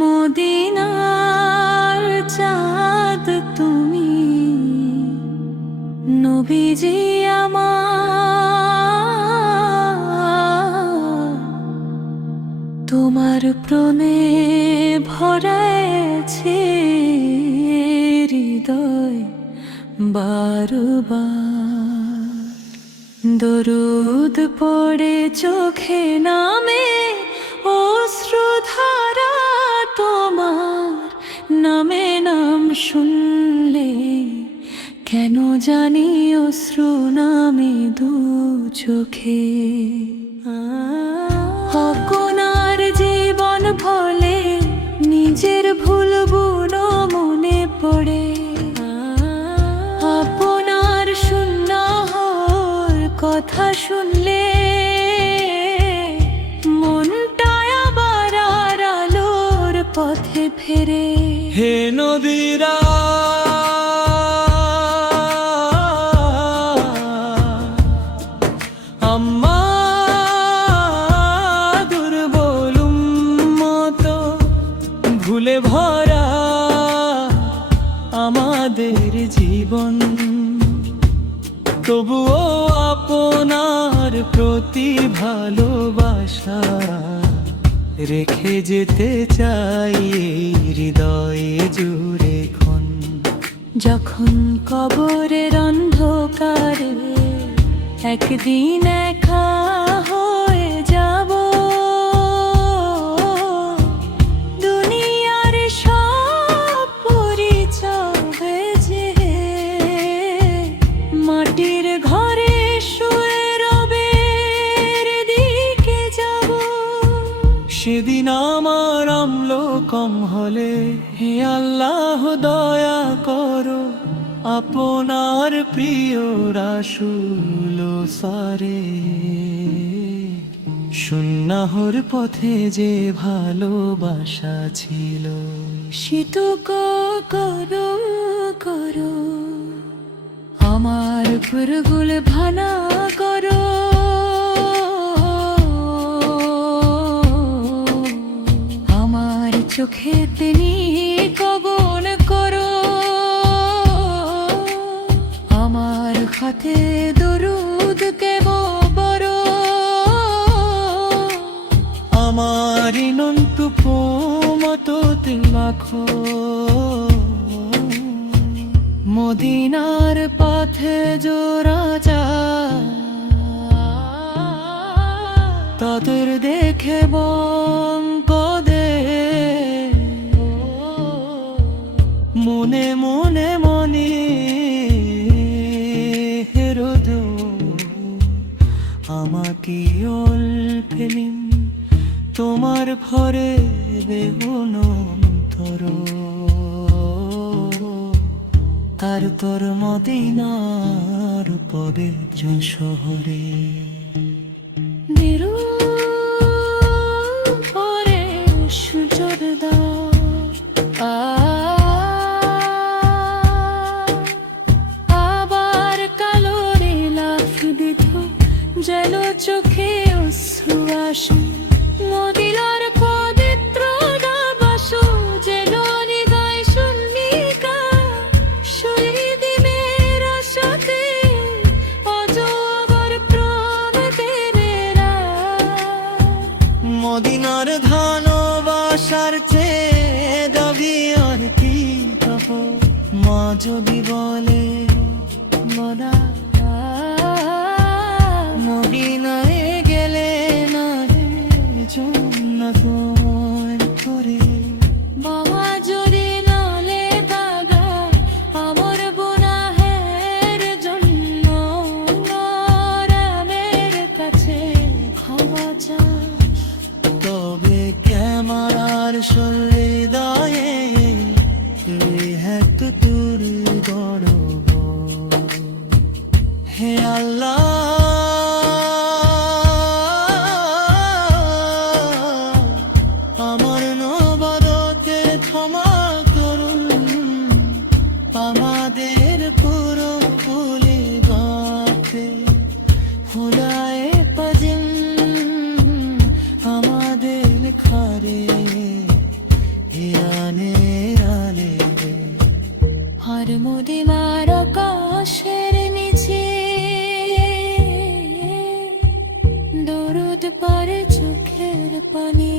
মদিনার চাঁদ তুমি, নবীজি আমার, তোমার প্রণে ভরেছে হৃদয় বারবার। দরুদ পড়ে চোখে নামে অশ্রুধারা, তোমার নামে নাম শুনলে কেন জানি অশ্রু নামে দু চোখে। আপনার জীবন ভোলে নিজের ভুল বুনো মনে পড়ে, আপনার শূন্য হওয়ার কথা শুনলে মনটা আবার আলোর পথে ফেরে। হে নবীরা ভুলে ভরা আমাদের জীবন, তবুও আপনার প্রতি ভালোবাসা রেখে যেতে চাই হৃদয়ে জুড়ে ক্ষণ। যখন কবরের অন্ধকারে একদিন একা হয়ে যাব, দুনিয়ার সব পরিচয় যে মাটির ঘরে শুয়ে রবের দিকে যাব। সেদিন আমার আমল কম হলে হে আল্লাহ দয়া করো, আপনার প্রিয় রাসূল সারে সুন্নাহর পথে যে ভালোবাসা ছিল। শীতক করো করো আমার পুরগুল ভানা করো, আমার চোখে তিনি কবল করো, আমার হাতে দরুদ কেব বড়, আমার নন্টুকু মতো তিল মাখো। মদিনার পথে জোড়া যায় তাদের দেখে বঙ্কদে, মনে মনে মনে হেরোদ আমাকে অল্পেলিম তোমার ঘরে বেহুনন্তর, তার তোর মদিনার পবিত্র শহরে। নিরূপরে সূর্যের দাও আবার কালোরে লাফ দিত, যেন চোখে অশ্রু আসে। মদিনার পবিত্র দাবাস যেন হৃদয় শূন্যিকা, শহীদ মেরা সাথে অজর প্রাণ তেরা। মদিনার ভালোবাসার চেয়ে দাবি আর কি পাব, মা যদি বলে মনা মদিনায় গেলে না রে জান্নাত করে। বাবা যদি নালে দাদা আমার গুনাহের জন্য নরমের কাছে ক্ষমা চাই, তবে ক্যামেরার হৃদয়ে হ্যাঁ তোর গর্ব। হে আল্লাহ আমার নবরতে ক্ষমা করুন, আমার আর মদিনার আকাশের নিচে দরুদ পারে চোখের পানি